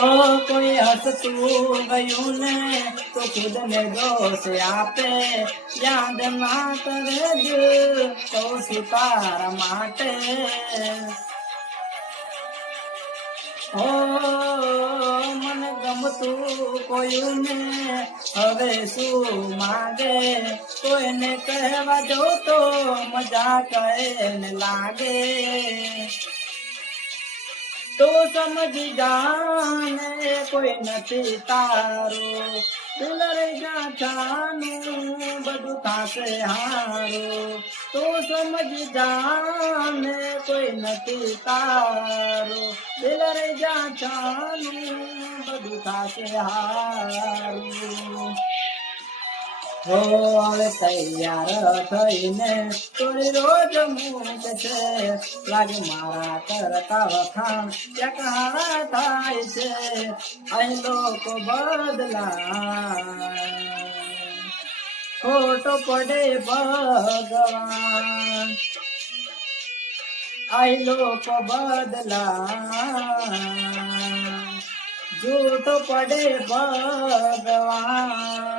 ઓ કોઈ હસતું ગયું ને તો ખુદ ને દોષ આપે, યાદ ના કરે દિલ તો તારા માટે. ઓ મને ગમતું કોયું ને હવે શું માગે, કોઈને કહેવા જો તો મજા કહેને લાગે. તો સમજી જાને કોઈ નથી તારું, દિલ રહી જા જાનું બધું થાશે હારું. તો સમજી જાને કોઈ નથી તારું, દિલ રહી જા જાનું બધું થાશે હારું. હો હવે તૈયાર થઈને થોડી રોજ મૂક છે, લાગે મારા કરતા વખાણ ક્યાંક હારા થાય છે. અહીં લોકો બદલા ખોટો પડે ભગવાન, અહીં લોકો બદલા જૂઠો પડે ભગવાન.